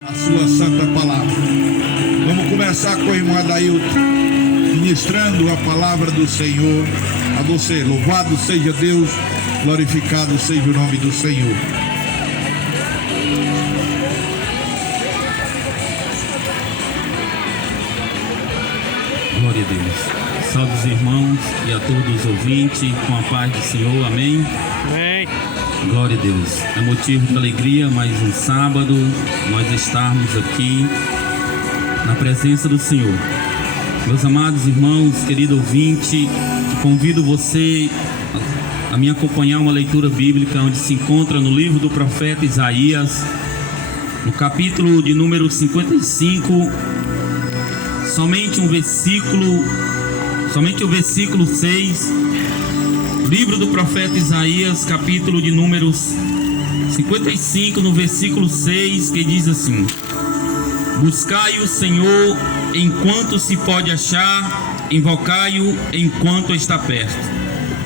a sua santa palavra. Vamos começar com a irmã Adailton, ministrando a palavra do Senhor a você. Louvado seja Deus, glorificado seja o nome do Senhor. Glória a Deus. Salve os irmãos e a todos os ouvintes, com a paz do Senhor, amém? Amém. Glória a Deus. É motivo de alegria, mais um sábado, nós estarmos aqui na presença do Senhor. Meus amados irmãos, querido ouvinte, convido você a me acompanhar uma leitura bíblica onde se encontra no livro do profeta Isaías, no capítulo de número 55, somente o versículo 6, livro do profeta Isaías, capítulo de números 55, no versículo 6, que diz assim: buscai o Senhor enquanto se pode achar, invocai-o enquanto está perto.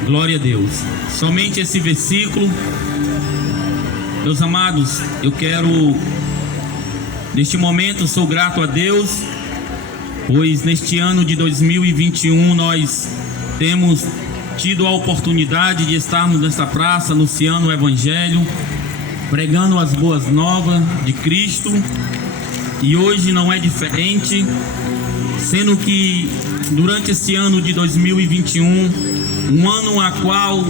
Glória a Deus. Somente esse versículo. Meus amados, eu quero, neste momento, sou grato a Deus, pois neste ano de 2021 nós temos tido a oportunidade de estarmos nesta praça anunciando o Evangelho, pregando as boas novas de Cristo, e hoje não é diferente, sendo que durante este ano de 2021, um ano a qual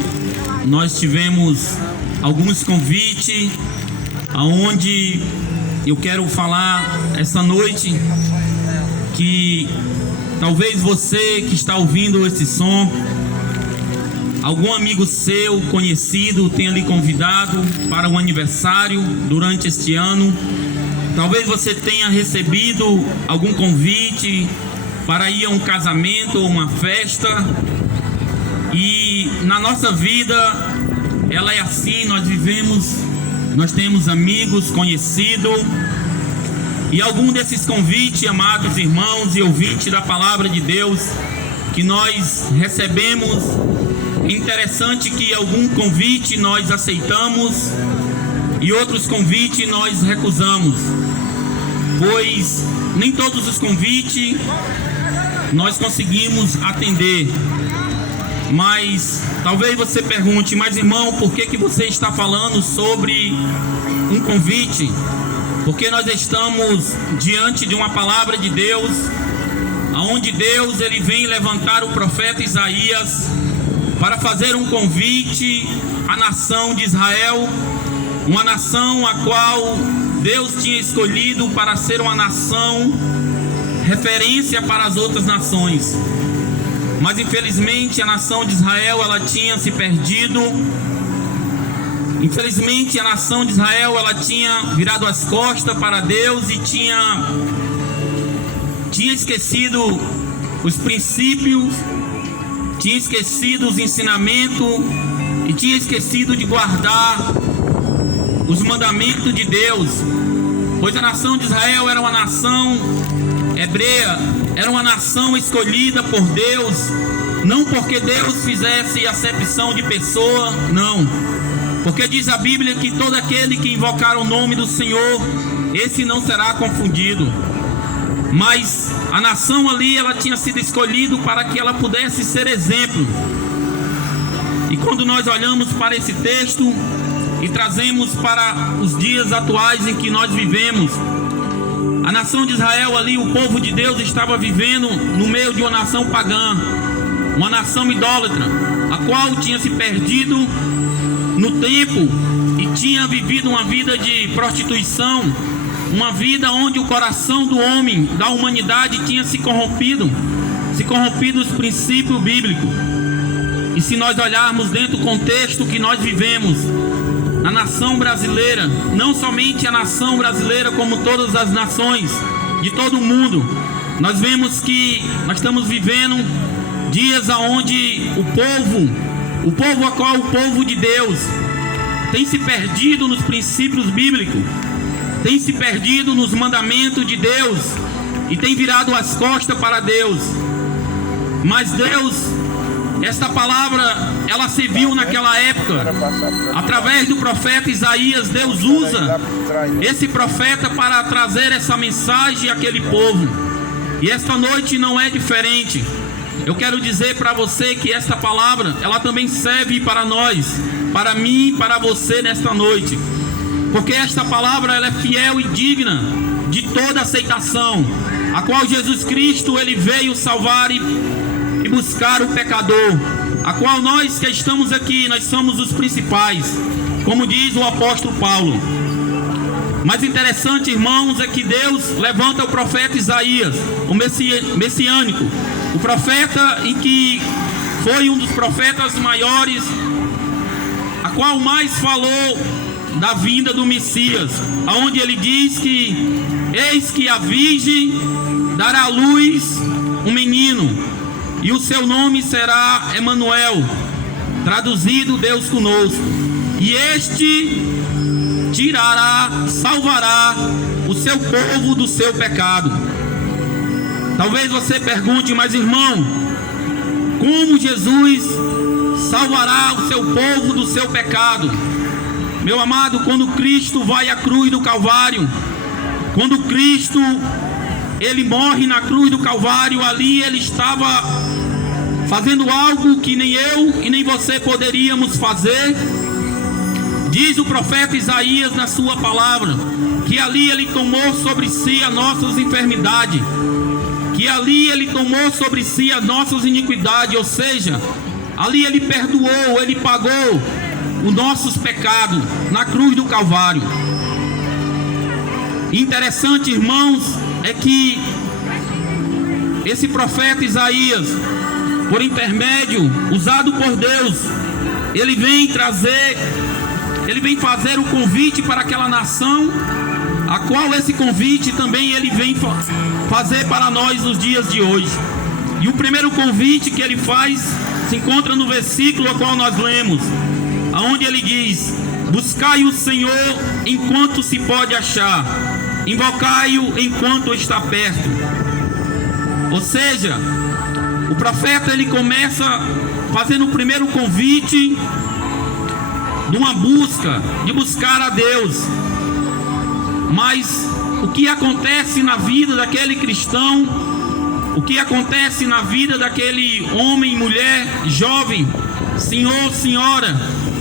nós tivemos alguns convites, aonde eu quero falar essa noite que talvez você que está ouvindo esse som, algum amigo seu conhecido tenha lhe convidado para um aniversário durante este ano. Talvez você tenha recebido algum convite para ir a um casamento ou uma festa. E na nossa vida ela é assim, nós temos amigos, conhecidos. E algum desses convites, amados irmãos e ouvintes da palavra de Deus, que nós recebemos, é interessante que algum convite nós aceitamos e outros convites nós recusamos, pois nem todos os convites nós conseguimos atender. Mas talvez você pergunte: mas irmão, por que você está falando sobre um convite? Porque nós estamos diante de uma palavra de Deus, onde Deus ele vem levantar o profeta Isaías para fazer um convite à nação de Israel, uma nação a qual Deus tinha escolhido para ser uma nação referência para as outras nações. Mas infelizmente a nação de Israel ela tinha se perdido. Infelizmente a nação de Israel ela tinha virado as costas para Deus e tinha esquecido os princípios, tinha esquecido os ensinamentos e tinha esquecido de guardar os mandamentos de Deus. Pois a nação de Israel era uma nação hebreia, era uma nação escolhida por Deus, não porque Deus fizesse acepção de pessoa, não, porque diz a Bíblia que todo aquele que invocar o nome do Senhor, esse não será confundido. Mas a nação ali, ela tinha sido escolhida para que ela pudesse ser exemplo. E quando nós olhamos para esse texto e trazemos para os dias atuais em que nós vivemos, a nação de Israel ali, o povo de Deus estava vivendo no meio de uma nação pagã, uma nação idólatra, a qual tinha se perdido no tempo e tinha vivido uma vida de prostituição, uma vida onde o coração do homem, da humanidade, tinha se corrompido os princípios bíblicos. E se nós olharmos dentro do contexto que nós vivemos, a nação brasileira, não somente a nação brasileira, como todas as nações de todo o mundo, nós vemos que nós estamos vivendo dias onde o povo a qual o povo de Deus tem se perdido nos princípios bíblicos, tem se perdido nos mandamentos de Deus e tem virado as costas para Deus. Mas Deus, esta palavra, ela se viu naquela época. Através do profeta Isaías, Deus usa esse profeta para trazer essa mensagem àquele povo. E esta noite não é diferente. Eu quero dizer para você que esta palavra, ela também serve para nós, para mim, para você nesta noite. Porque esta palavra, ela é fiel e digna de toda aceitação, a qual Jesus Cristo, ele veio salvar e buscar o pecador, a qual nós que estamos aqui, nós somos os principais, como diz o apóstolo Paulo. Mas interessante, irmãos, é que Deus levanta o profeta Isaías, o messiânico, o profeta em que foi um dos profetas maiores, a qual mais falou da vinda do Messias, aonde ele diz que eis que a virgem dará à luz um menino, e o seu nome será Emanuel, traduzido Deus conosco. E este salvará o seu povo do seu pecado. Talvez você pergunte, mas irmão, como Jesus salvará o seu povo do seu pecado? Meu amado, quando Cristo vai à cruz do Calvário, quando Cristo ele morre na cruz do Calvário, ali ele estava fazendo algo que nem eu e nem você poderíamos fazer. Diz o profeta Isaías na sua palavra, que ali ele tomou sobre si as nossas enfermidades, que ali ele tomou sobre si as nossas iniquidades, ou seja, ali ele perdoou, ele pagou os nossos pecados na cruz do Calvário. Interessante, irmãos, é que esse profeta Isaías, por intermédio usado por Deus, ele vem fazer o convite para aquela nação, a qual esse convite também ele vem fazer para nós nos dias de hoje. E o primeiro convite que ele faz se encontra no versículo ao qual nós lemos, aonde ele diz: buscai o Senhor enquanto se pode achar, invocai-o enquanto está perto. Ou seja, o profeta ele começa fazendo o primeiro convite de uma busca, de buscar a Deus. Mas o que acontece na vida daquele cristão, o que acontece na vida daquele homem, mulher, jovem, senhor, senhora,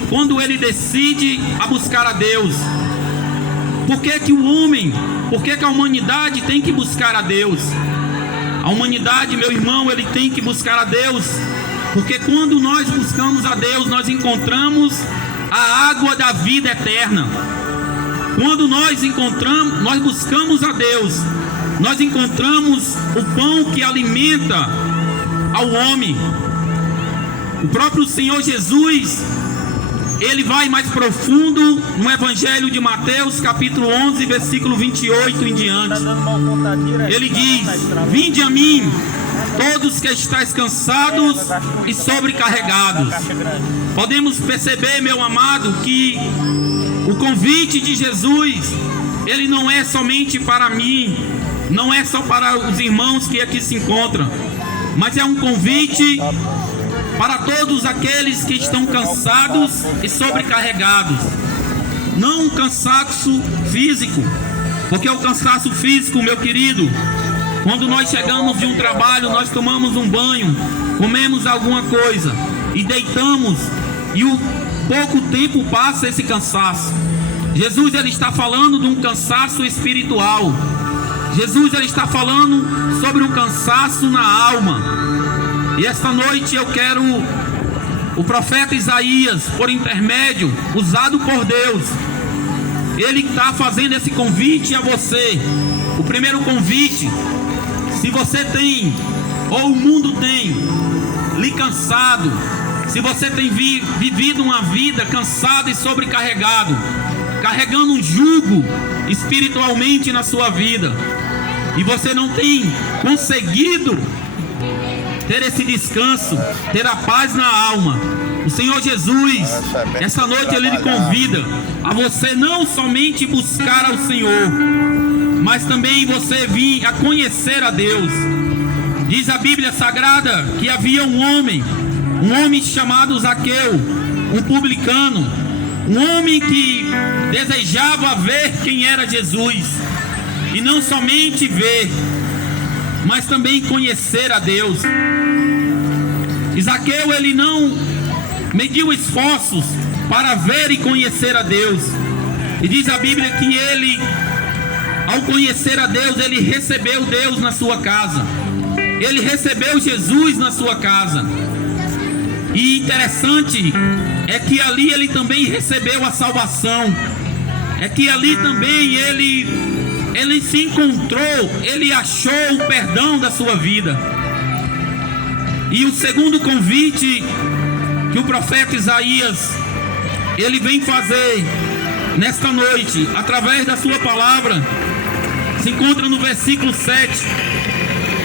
quando ele decide a buscar a Deus? Por que que o homem, por que que a humanidade tem que buscar a Deus? A humanidade, meu irmão, ele tem que buscar a Deus, porque quando nós buscamos a Deus, nós encontramos a água da vida eterna. Quando nós buscamos a Deus, nós encontramos o pão que alimenta ao homem. O próprio Senhor Jesus, ele vai mais profundo no Evangelho de Mateus, capítulo 11, versículo 28 em diante. Ele diz: vinde a mim, todos que estáis cansados e sobrecarregados. Podemos perceber, meu amado, que o convite de Jesus, ele não é somente para mim, não é só para os irmãos que aqui se encontram, mas é um convite para todos aqueles que estão cansados e sobrecarregados. Não um cansaço físico, porque o cansaço físico, meu querido, quando nós chegamos de um trabalho, nós tomamos um banho, comemos alguma coisa e deitamos, e o pouco tempo passa esse cansaço. Jesus ele está falando de um cansaço espiritual. Jesus ele está falando sobre um cansaço na alma. E esta noite eu quero, o profeta Isaías, por intermédio, usado por Deus, ele está fazendo esse convite a você. O primeiro convite: se você tem, ou o mundo tem, lhe cansado, se você tem vivido uma vida cansado e sobrecarregado, carregando um jugo espiritualmente na sua vida, e você não tem conseguido ter esse descanso, ter a paz na alma, o Senhor Jesus, essa noite ele lhe convida a você não somente buscar ao Senhor, mas também você vir a conhecer a Deus. Diz a Bíblia Sagrada que havia um homem um homem chamado Zaqueu, um publicano, um homem que desejava ver quem era Jesus, e não somente ver, mas também conhecer a Deus. E Zaqueu, ele não mediu esforços para ver e conhecer a Deus, e diz a Bíblia que ele, ao conhecer a Deus, ele recebeu Deus na sua casa, ele recebeu Jesus na sua casa. E interessante é que ali ele também recebeu a salvação, é que ali também ele se encontrou, ele achou o perdão da sua vida. E o segundo convite que o profeta Isaías ele vem fazer nesta noite, através da sua palavra, se encontra no versículo 7,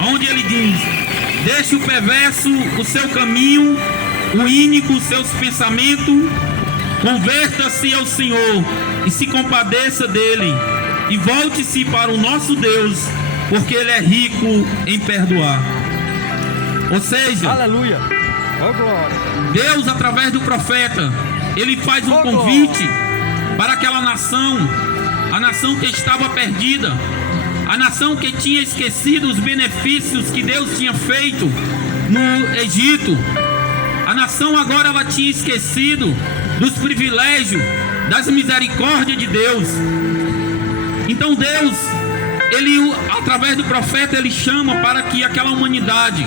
onde ele diz: deixe o perverso o seu caminho, o ínico os seus pensamentos, converta-se ao Senhor e se compadeça dele, e volte-se para o nosso Deus, porque ele é rico em perdoar. Ou seja, aleluia, oh glória. Deus, através do profeta, ele faz um convite para aquela nação, a nação que estava perdida, a nação que tinha esquecido os benefícios que Deus tinha feito no Egito. A nação agora ela tinha esquecido dos privilégios, das misericórdias de Deus. Então Deus, ele, através do profeta, ele chama para que aquela humanidade,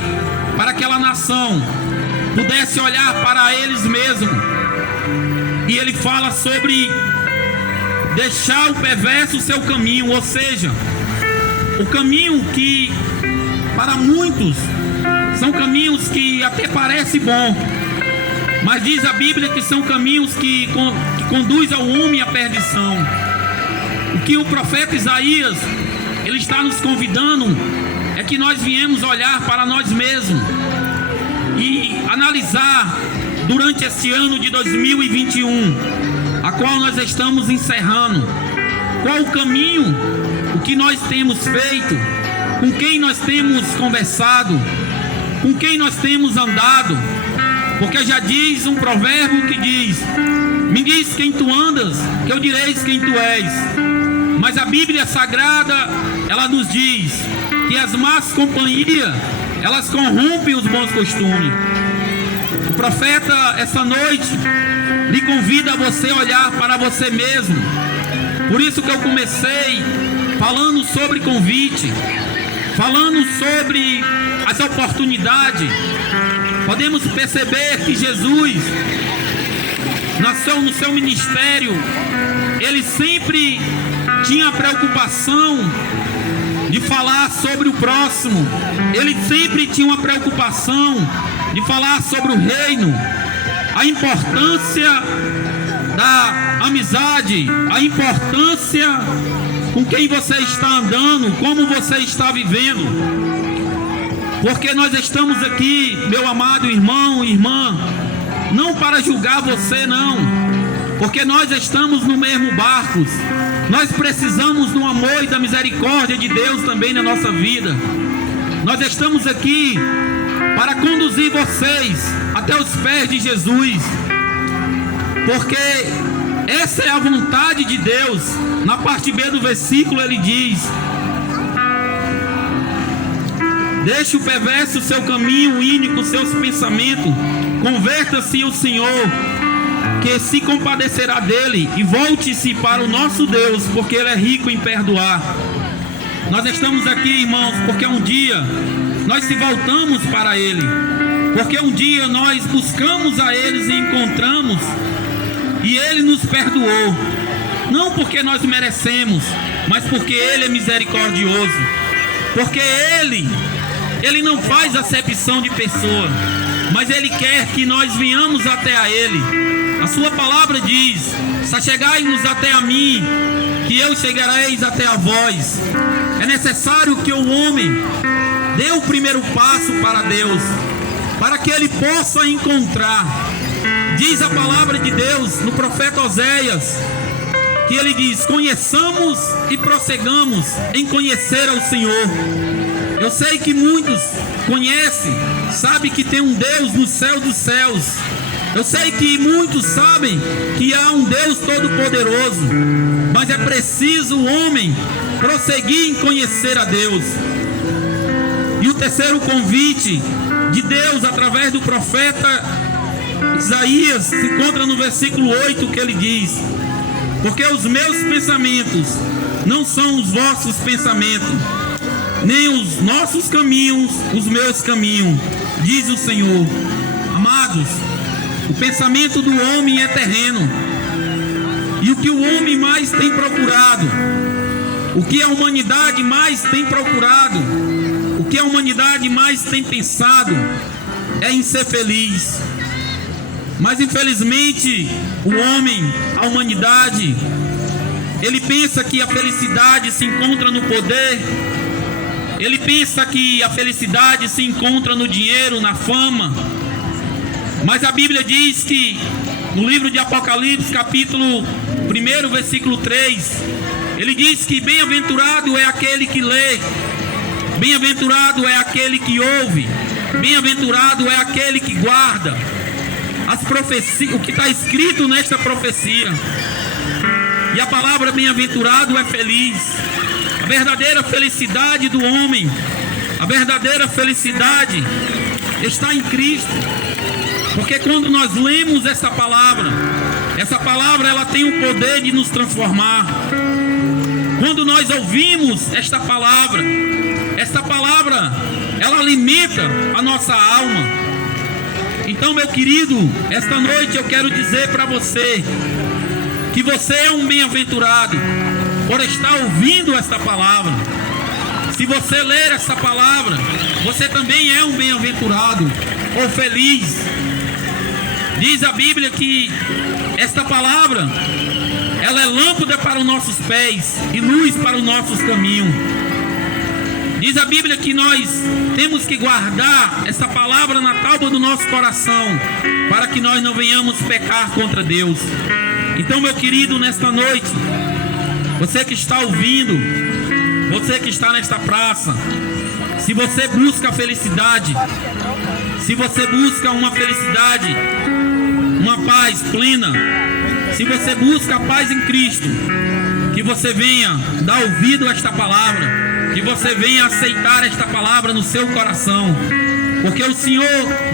para aquela nação, pudesse olhar para eles mesmos. E ele fala sobre deixar o perverso o seu caminho, ou seja, o caminho que para muitos são caminhos que até parece bom, mas diz a Bíblia que são caminhos que conduz ao homem à perdição. O que o profeta Isaías ele está nos convidando é que nós viemos olhar para nós mesmos e analisar durante esse ano de 2021, a qual nós estamos encerrando, qual o caminho, o que nós temos feito, com quem nós temos conversado, com quem nós temos andado. Porque já diz um provérbio que diz: me diz quem tu andas, que eu direi quem tu és. Mas a Bíblia Sagrada, ela nos diz que as más companhias, elas corrompem os bons costumes. O profeta, essa noite, lhe convida a você olhar para você mesmo. Por isso que eu comecei falando sobre convite, falando sobre as oportunidades. Podemos perceber que Jesus nasceu no seu ministério, ele sempre tinha a preocupação de falar sobre o próximo, ele sempre tinha uma preocupação de falar sobre o reino, a importância da amizade, a importância com quem você está andando, como você está vivendo. Porque nós estamos aqui, meu amado irmão e irmã, não para julgar você não, porque nós estamos no mesmo barco. Nós precisamos do amor e da misericórdia de Deus também na nossa vida. Nós estamos aqui para conduzir vocês até os pés de Jesus, porque essa é a vontade de Deus. Na parte B do versículo ele diz: deixe o perverso o seu caminho, o ínico os seus pensamentos, converta-se ao Senhor, que se compadecerá dele, e volte-se para o nosso Deus, porque ele é rico em perdoar. Nós estamos aqui, irmãos, porque um dia nós se voltamos para ele, porque um dia nós buscamos a eles e encontramos, e ele nos perdoou, não porque nós merecemos, mas porque ele é misericordioso, porque ele não faz acepção de pessoa, mas ele quer que nós venhamos até a ele. A sua palavra diz: chegai-nos até a mim, que eu chegareis até a vós. É necessário que o homem dê o primeiro passo para Deus, para que ele possa encontrar. Diz a palavra de Deus no profeta Oséias, que ele diz: conheçamos e prossigamos em conhecer ao Senhor. Eu sei que muitos conhece, sabe que tem um Deus no céu dos céus. Eu sei que muitos sabem que há um Deus todo-poderoso, mas é preciso o homem prosseguir em conhecer a Deus. E o terceiro convite de Deus através do profeta Isaías se encontra no versículo 8, que ele diz: porque os meus pensamentos não são os vossos pensamentos, nem os nossos caminhos os meus caminhos, diz o Senhor. Amados, o pensamento do homem é terreno, e o que o homem mais tem procurado, o que a humanidade mais tem procurado, o que a humanidade mais tem pensado é em ser feliz. Mas infelizmente o homem, a humanidade, ele pensa que a felicidade se encontra no poder, ele pensa que a felicidade se encontra no dinheiro, na fama. Mas a Bíblia diz que no livro de Apocalipse, capítulo 1, versículo 3, ele diz que bem-aventurado é aquele que lê, bem-aventurado é aquele que ouve, bem-aventurado é aquele que guarda as profecias, o que está escrito nesta profecia. E a palavra bem-aventurado é feliz. A verdadeira felicidade do homem, a verdadeira felicidade está em Cristo. Porque quando nós lemos essa palavra ela tem o poder de nos transformar. Quando nós ouvimos esta palavra ela alimenta a nossa alma. Então, meu querido, esta noite eu quero dizer para você que você é um bem-aventurado por estar ouvindo esta palavra. Se você ler essa palavra, você também é um bem-aventurado ou feliz. Diz a Bíblia que esta palavra, ela é lâmpada para os nossos pés e luz para os nossos caminhos. Diz a Bíblia que nós temos que guardar essa palavra na tábua do nosso coração, para que nós não venhamos pecar contra Deus. Então, meu querido, nesta noite, você que está ouvindo, você que está nesta praça, se você busca a felicidade, se você busca uma felicidade, uma paz plena, se você busca a paz em Cristo, que você venha dar ouvido a esta palavra, que você venha aceitar esta palavra no seu coração, porque o Senhor,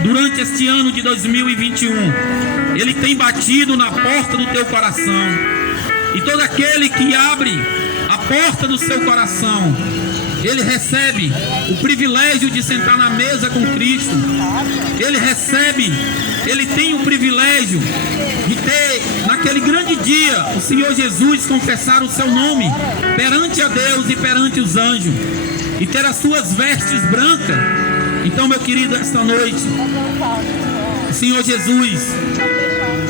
durante este ano de 2021, Ele tem batido na porta do teu coração, e todo aquele que abre a porta do seu coração, ele recebe o privilégio de sentar na mesa com Cristo. Ele tem o privilégio de ter, naquele grande dia, o Senhor Jesus confessar o seu nome perante a Deus e perante os anjos, e ter as suas vestes brancas. Então, meu querido, esta noite, o Senhor Jesus,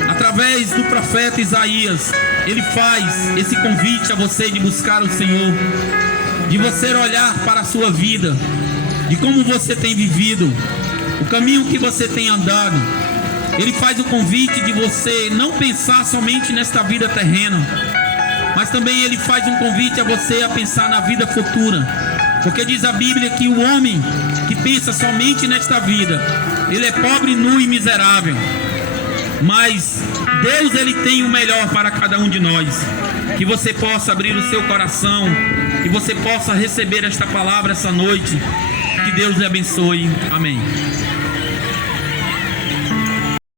através do profeta Isaías, ele faz esse convite a você de buscar o Senhor, de você olhar para a sua vida, de como você tem vivido, o caminho que você tem andado. Ele faz o convite de você não pensar somente nesta vida terrena, mas também ele faz um convite a você a pensar na vida futura, porque diz a Bíblia que o homem que pensa somente nesta vida, ele é pobre, nu e miserável. Mas Deus, ele tem o melhor para cada um de nós. Que você possa abrir o seu coração, que você possa receber esta palavra essa noite. Que Deus lhe abençoe. Amém.